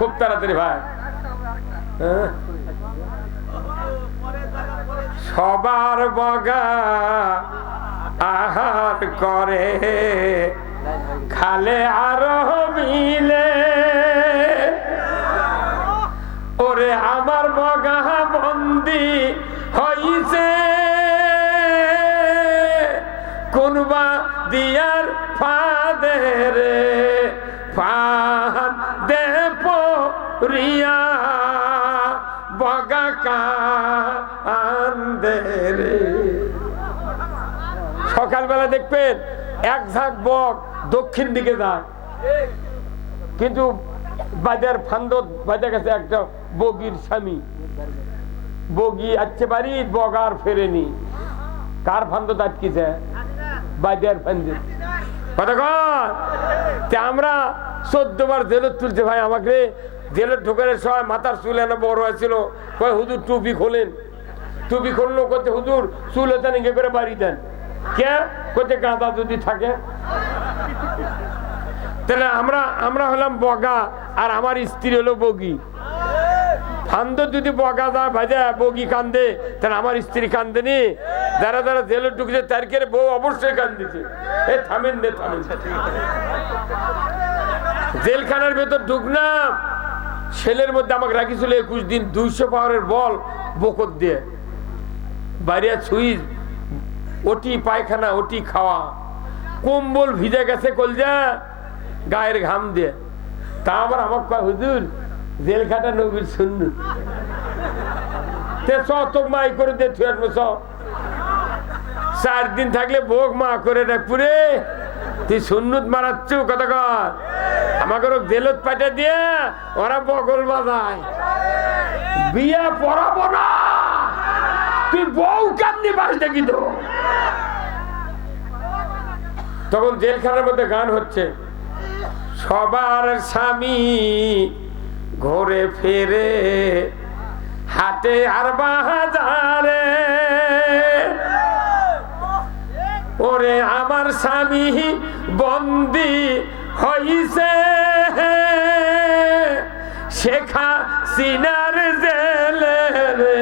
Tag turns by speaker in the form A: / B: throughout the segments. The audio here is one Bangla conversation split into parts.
A: খুব তাড়াতাড়ি ভাই। হ্যাঁ? সবার বগা আহার করে, খালে আরও মিলে। ওরে আমার বগা বন্দি হইছে। কোনবা দিয়ার ফাদে রে ফান দে রিয়া বগা কান্দে সকালবেলা দেখবেন এক ঝাঁক বক দক্ষিণ দিকে যায়। কিন্তু বাজার ফান্দ বাজা গেছে একটা বগির স্বামী। বগি আছে বাড়ি, বগ আর ফেরেনি। কার ফান্দ আটকিছে বাজার ফান্দে। আমরা চোদ্দবার জেলত তুলছে ভাই আমাকে। জেলের ঢোকানোর সময় মাথার চুল এনে বড় হয়েছিল। কয়, হুজুর, টুপি খোলেন। টুপি খুললো করতে হুজুর, চুল হতে করে বাড়ি দেন। কে? করতে গাঁদা যদি থাকে। তাহলে আমরা আমরা হলাম বগা, আর আমার স্ত্রী হলো বগি। ফান্দ যদি বগা দা ভাজা বগি কান্দে, তাহলে আমার স্ত্রী কান্দে নি। যারা যারা জেলে ঢুকছে, তার বউ অবশ্যই কান্দিছে। এ, থামেন দে থামেন। জেলখানার ভেতর ঢুকলাম ছেলের মধ্যে আমাকে রাখিছিল একুশ দিন দুইশো পাওয়ারের বল বকত দিয়ে। বাইরে সুইচ ওটি পায়খানা, ওটি খাওয়া। কম্বল ভিজে গেছে কলজা, গায়ের ঘাম দিয়ে। তা আবার আমার কয়, হুজুর জেল খাটা নবীর শূন্য তে চ তোর মাই করে দে চার দিন থাকলে ভোগ মা করে রাখপুরে তুই সুন্নুত মারাচ্ছ কথা কর আমাকে জেলত পাঠা দিয়ে ওরা বগল বাজায়। বিয়ে না। তুই বউ কেমনি বাস দেখি তো? তখন জেলখানার মধ্যে গান হচ্ছে, সবার স্বামী ঘরে ফেরে, হাটে আর বাজারে। ওরে আমার স্বামী, বন্দি হইছে। শেখা সিনার জেলে রে।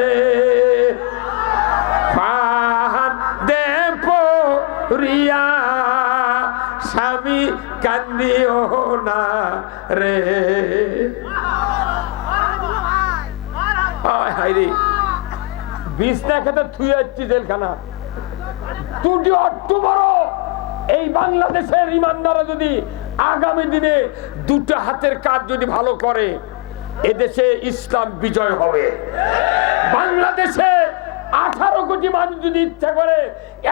A: দে স্বামী কান্দিও না রে। হায় রে। বিছনা খেতে থুই যাচ্ছি জেলখানা। এই বাংলাদেশের ইমানদারা যদি আগামী দিনে দুটো হাতের কাজ যদি ভালো করে, এদেশে ইসলাম বিজয় হবে। বাংলাদেশে আঠারো কোটি মানুষ যদি ইচ্ছা করে,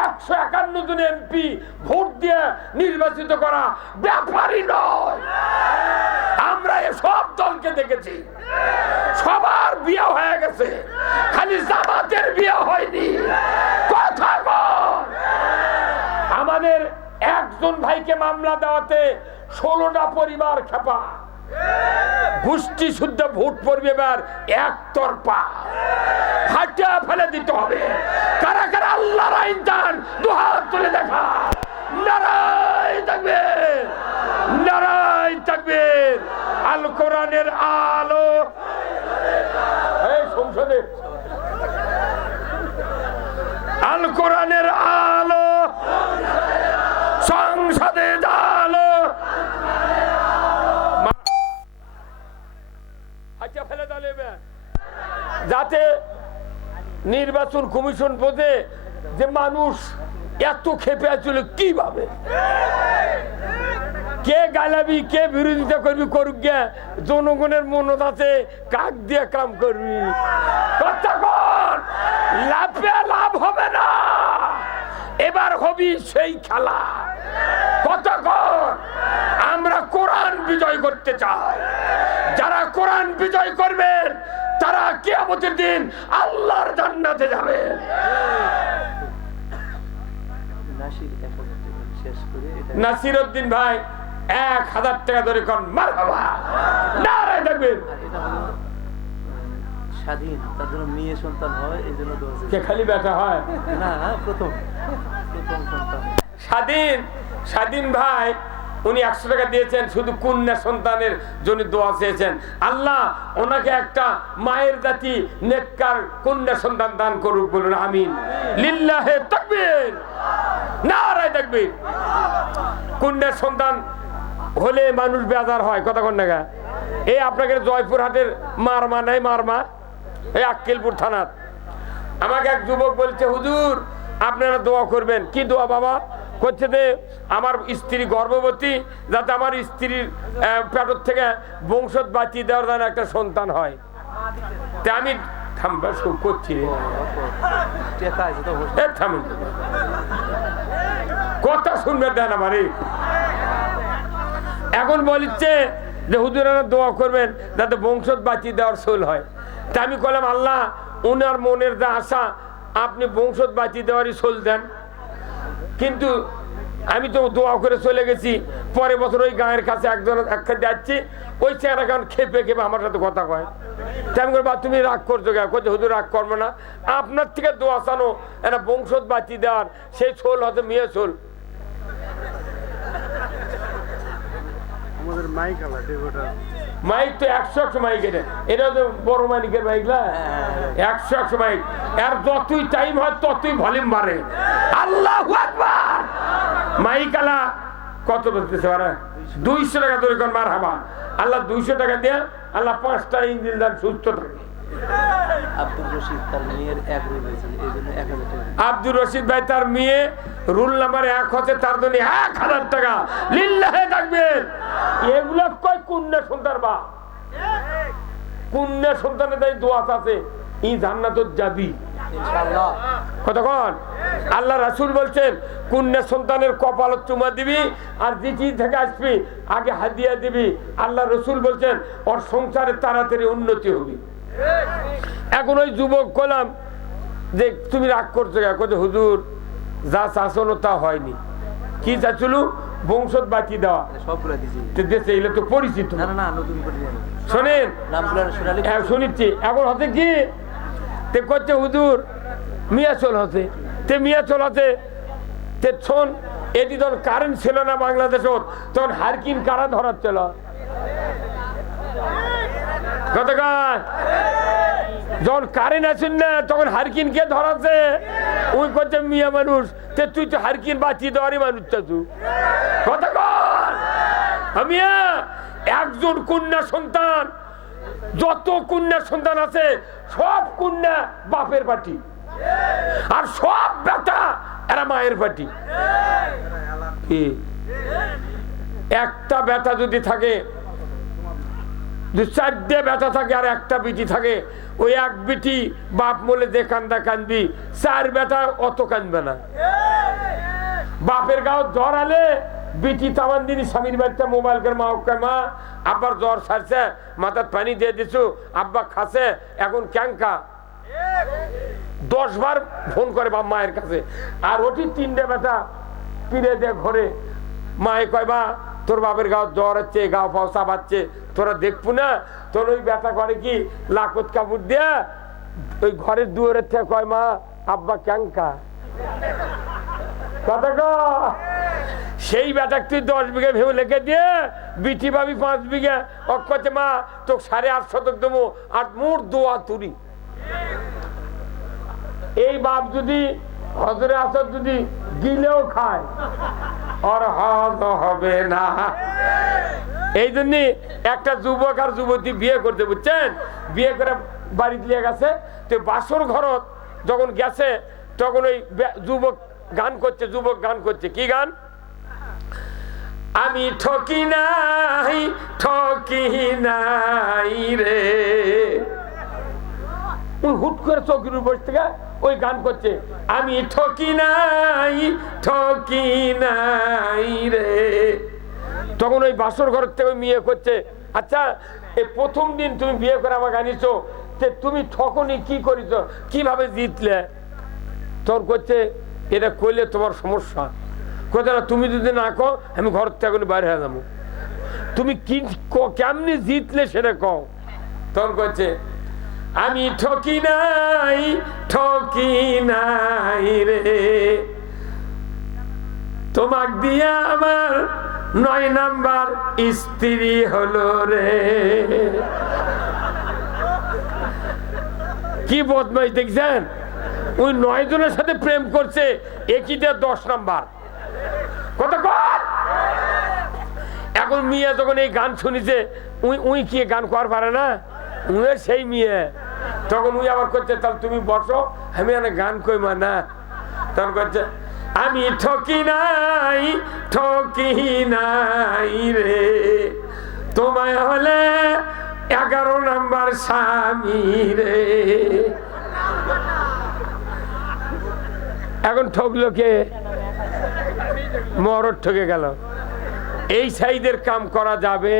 A: একশো একান্ন জন এমপি ভোট দিয়ে নির্বাচিত করা ব্যাপারই নয়। আমরা সব দলকে দেখেছি। সবার বিয়ে হয়ে গেছে। খালি জামাতের বিয়ে হয়নি। কথা বল। একজন ভাইকে মামলা দেওয়াতে ষোলোটা পরিবার খেপা। গোষ্ঠী শুদ্ধ ভোট পড়বে এবার একতরফা। ফাটিয়া ফেলে দিতে হবে। কারা কারা আল্লাহর আইন চান, দুহাত তুলে দেখা। নারাই থাকবে নারাই থাকবে আল কোরআনের আলো। এই সংসদে। আল কোরআনের আলো। নির্বাচন কমিশন বোঝে যে মানুষ এত খেপে আছিল কীভাবে? কে গালাবি, কে বিরোধিতা করবি, করুক গে, জনগণের মনত আছে, কাক দিয়ে কাম করবি। লাভে লাভ হবে না। এবার হবি সেই খেলা। কর আমরা কোরআন বিজয় করতে চাই। যারা কোরআন বিজয় করবেন তারা কিয়ামতের দিন আল্লাহর জান্নাতে যাবে।
B: নাসির এখন শেষ করে এটা
A: নাসির উদ্দিন ভাই এক হাজার টাকা ধরে কন মার বাবা। থাকবেন।
B: স্বাধীন তার জন্য মেয়ে সন্তান হয় এই জন্য
A: খালি হয়?
B: না প্রথম প্রথম সন্তান।
A: স্বাধীন স্বাধীন ভাই উনি একশো টাকা দিয়েছেন, শুধু কন্যা সন্তানের জন্য দোয়া চেয়েছেন। আল্লাহ ওনাকে একটা মায়ের জাতি, নেককার কন্যা সন্তান দান করুক বলুন, আমিন। লিল্লাহে তাকবীর, নারায় তাকবীর। কন্যার সন্তান হলে মানুষ বেজার হয়, কথা কন নাগা এই আপনাকে জয়পুরহাটের মারমা নাই মারমা? এই আক্কেলপুর থানার। আমাকে এক যুবক বলছে, হুজুর, আপনারা দোয়া করবেন। কি দোয়া বাবা? করছে যে আমার স্ত্রী গর্ভবতী, যাতে আমার স্ত্রীর পেটর থেকে বংশত বাঁচিয়ে দেওয়ার জন্য একটা সন্তান হয়। তা আমি করছি কথা দেন আমারে। এখন যে দোয়া করবেন যাতে বাঁচিয়ে দেওয়ার সোল হয়। তা আমি কলাম আল্লাহ, উনার মনের যা আশা, আপনি বংশত বাঁচিয়ে দেওয়ারই সোল দেন। কিন্তু আমি তো দোয়া করে চলে গেছি। পরের বছর ওই গাঁয়ের কাছে একজন একটা যাচ্ছি, ওই চেহারা কারণ খেপে খেপে আমার সাথে কথা কয়। তেমন করে বা, তুমি রাগ করছ কে করছে হুজুর, রাগ করবে না। আপনার থেকে দোয়া চানো একটা বংশত বাঁচিয়ে দেওয়ার সেই ছোল হয়তো মেয়ে ছোল
C: আমাদের মাইক আলাদা
A: মাইক তো একশো একশো মাইক এটা। এটা তো বড় মাইকের মাইক না? একশো একশো মাইক। আর যতই টাইম হয়, ততই ভলিউম বাড়ে। আল্লাহ মাইক আলা কত বলতেছে ওরা? দুইশো টাকা ধরে কোন মার হাবা আল্লাহ দুইশো টাকা দিয়ে, আল্লাহ পাঁচটা ইঞ্জিন দাম সুস্থ থাকে।
B: আব্দুল রশিদ তার মেয়ের এক রোগ হয়েছে এই জন্য এক হাজার টাকা।
A: আব্দুর রশিদ ভাই তার মেয়ে রুল নাম্বার এক হচ্ছে তার জন্য এক হাজার টাকা। লিল্লাহে থাকবেন এগুলো কয় কন্যা সন্তান বা? কন্যা সন্তানের তাই দোয়া আছে। ই জান্নাত যাবি কতক্ষণ আল্লাহ রাসুল বলছেন কন্যা সন্তানের কপাল চুমা দিবি আর জিটি থেকে আসবি আগে হাদিয়া দিবি। আল্লাহ রসুল বলছেন ওর সংসারে তাড়াতাড়ি উন্নতি হবে। এখন ওই যুবক কলাম যে তুমি রাগ করছ কে হুজুর যা চাষলো তা হয়নি। কি চাচ্ছিল? বংশত বাকি দেওয়া। দেশে এগুলো তো পরিচিত। শোনেন। হ্যাঁ শুনিচ্ছি। এখন হতে কি? তে করছে হুজুর মিয়া চল হতে তে মিয়া চল হতে তে শোন এটি তখন কারেন্ট ছিল না বাংলাদেশত তখন হারকিন কারা ধরার ধরাচ্ছিল? কতক্ষণ যখন কারেন্ট আসেন না, তখন হারকিন কে ধরাচ্ছে? ওই করছে মিয়া মানুষ। তে তুই তো হারকিন বাঁচিয়ে দেওয়ারই মানুষ তো তুই। কতক্ষণ আমিয়া একজন কন্যা সন্তান, যত কন্যা সন্তান আছে, সব কন্যা বাপের পাটি। আর সব বেটা, এরা মায়ের পাটি? একটা বেটা যদি থাকে দু চারটে বেটা থাকে আর একটা বিটি থাকে, ওই এক বিটি বাপ বলে যে কান্দা কান্দি চার বেটা অত কান্দবে না। বাপের গাও জ্বর আলে, বিটি তামান দিনই স্বামীর বাড়িতে মোবাইল করে মা, ওকে মা, আব্বার জ্বর সারছে মাথার পানি দিয়ে দিছু, আব্বা খাসে এখন ক্যাঙ্কা দশ বার ফোন করে বাপ মায়ের কাছে। আর ওটি তিনটে বেটা পিড়ে দিয়ে ঘরে। মায়ে কয় বা তোর বাপের গাও জ্বর হচ্ছে, গাও ফাও চাবাচ্ছে তোরা দেখব না? তোর ওই ব্যথা করে কি? লাকত কাপড় দিয়া ওই ঘরের দুয়ারের থেকে কয়, মা, আব্বা ক্যাঙ্কা কথা সেই বেটা তুই দশ বিঘা ভেবে লেখে দিয়ে বিটি ভাবি পাঁচ বিঘা। অক্ষতে মা, তোকে সাড়ে আট শতক দেবো আর মোট দোয়া তুরি এই বাপ যদি হজরে আসর যদি গিলেও খায়, আর হজ হবে না। এই জন্য একটা যুবক আর যুবতী বিয়ে করতে বুঝছেন? বিয়ে করে বাড়ি দিয়ে গেছে, তো বাসর ঘরত যখন গেছে, তখন ওই যুবক গান করছে, যুবক গান করছে। কি গান? আমি ঠকি নাই ঠকি নাই রে। হুট করে চৌকির উপর থেকে ওই গান করছে, আমি ঠকি নাই ঠকি নাই রে। তখন ওই বাসর ঘর থেকে মেয়ে করছে আচ্ছা এই প্রথম দিন তুমি বিয়ে করে আমাকে আনিছো যে তুমি ঠকনি কি করিছ, কীভাবে জিতলে? তোর করছে, এটা করলে তোমার সমস্যা। কোথায় তুমি যদি না কো আমি ঘর থেকে বাইরে হয়ে যাব। তুমি কি, কেমনি জিতলে সেটা কও? তখন করছে আমি ঠকি নাই ঠকি নাই রে। তোমাক দিয়া আমার নয় নাম্বার স্ত্রী হলো রে। কি বদমাইশ দেখছেন? ওই নয় জনের সাথে প্রেম করছে একইটা দশ নাম্বার। কত এখন মিয়া যখন এই গান শুনিছে, উই উই কি গান করার পারে না? উই সেই মেয়ে। তখন উই আবার করছে তাহলে তুমি বসো, আমি এনে গান কই মা না। তখন করছে আমি ঠকি নাই ঠকি নাই রে। তোমায় হলে এগারো নাম্বার স্বামী রে। এখন ঠকলো কে? মরদ ঠকে গেল। এই সাইজের কাম করা যাবে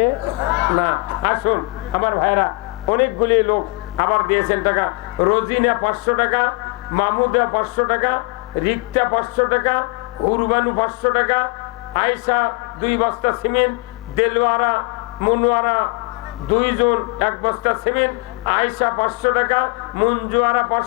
A: না। আসুন, আমার ভাইরা। অনেকগুলি লোক আবার দিয়েছেন টাকা। রোজিনা পাঁচশো টাকা, মামুদা পাঁচশো টাকা, রিক্তা পাঁচশো টাকা, হুরবানু পাঁচশো টাকা আয়সা দুই বস্তা সিমেন্ট, দেলওয়ারা মনোয়ারা দুইজন এক বস্তা সিমেন্ট আয়সা পাঁচশো টাকা মঞ্জুয়ারা পাঁচশো